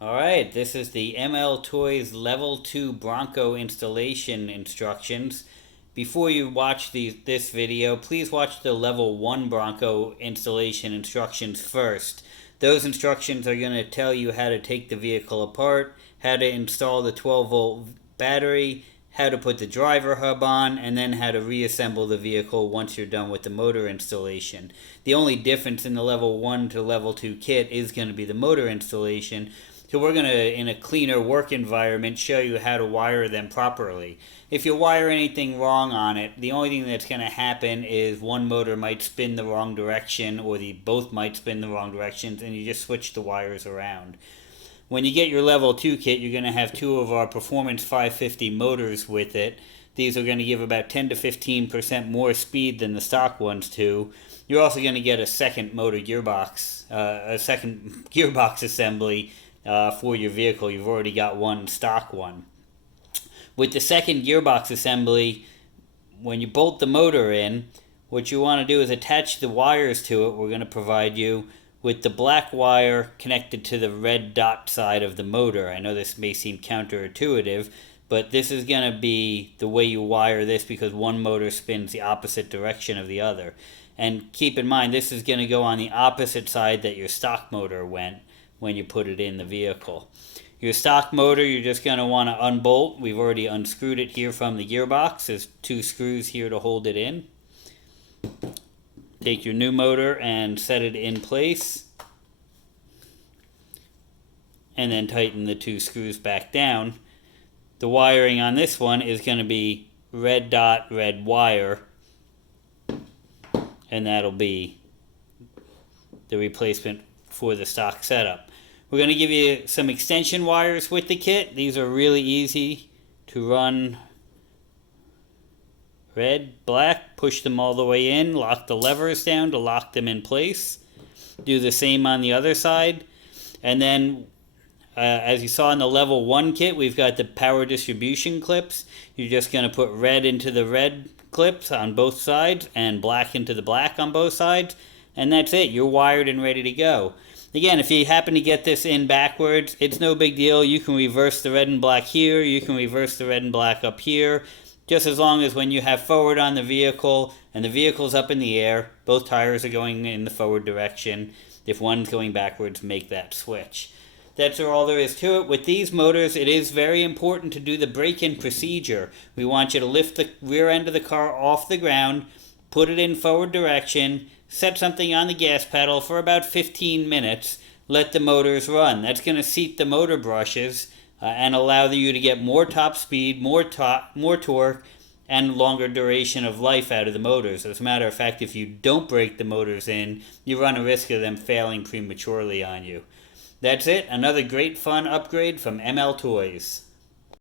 Alright, this is the MLToys Level 2 Bronco installation instructions. Before you watch this video, please watch the Level 1 Bronco installation instructions first. Those instructions are going to tell you how to take the vehicle apart, how to install the 12-volt battery, how to put the driver hub on, and then how to reassemble the vehicle once you're done with the motor installation. The only difference in the Level 1 to Level 2 kit is going to be the motor installation. So we're going to, in a cleaner work environment, show you how to wire them properly. If you wire anything wrong on it, the only thing that's going to happen is one motor might spin the wrong direction, or both might spin the wrong directions, and you just switch the wires around. When you get your Level 2 kit, you're going to have two of our Performance 550 motors with it. These are going to give about 10 to 15% more speed than the stock ones do. You're also going to get a second motor gearbox, a second gearbox assembly for your vehicle. You've already got one stock one. With the second gearbox assembly, when you bolt the motor in, what you want to do is attach the wires to it. We're going to provide you with the black wire connected to the red dot side of the motor. I know this may seem counterintuitive, but this is going to be the way you wire this because one motor spins the opposite direction of the other. And keep in mind, this is going to go on the opposite side that your stock motor went when you put it in the vehicle. Your stock motor, you're just going to want to unbolt. We've already unscrewed it here from the gearbox. There's two screws here to hold it in. Take your new motor and set it in place. And then tighten the two screws back down. The wiring on this one is going to be red dot, red wire. And that'll be the replacement for the stock setup. We're going to give you some extension wires with the kit. These are really easy to run. Red, black, push them all the way in, lock the levers down to lock them in place. Do the same on the other side. And then, as you saw in the Level 1 kit, we've got the power distribution clips. You're just going to put red into the red clips on both sides and black into the black on both sides. And that's it. You're wired and ready to go. Again, if you happen to get this in backwards, it's no big deal. You can reverse the red and black here. You can reverse the red and black up here. Just as long as when you have forward on the vehicle and the vehicle's up in the air, both tires are going in the forward direction. If one's going backwards, make that switch. That's all there is to it. With these motors, it is very important to do the break-in procedure. We want you to lift the rear end of the car off the ground, put it in forward direction, set something on the gas pedal for about 15 minutes, let the motors run. That's going to seat the motor brushes and allow you to get more top speed, more torque, and longer duration of life out of the motors. As a matter of fact, if you don't break the motors in, you run a risk of them failing prematurely on you. That's it. Another great fun upgrade from MLToys.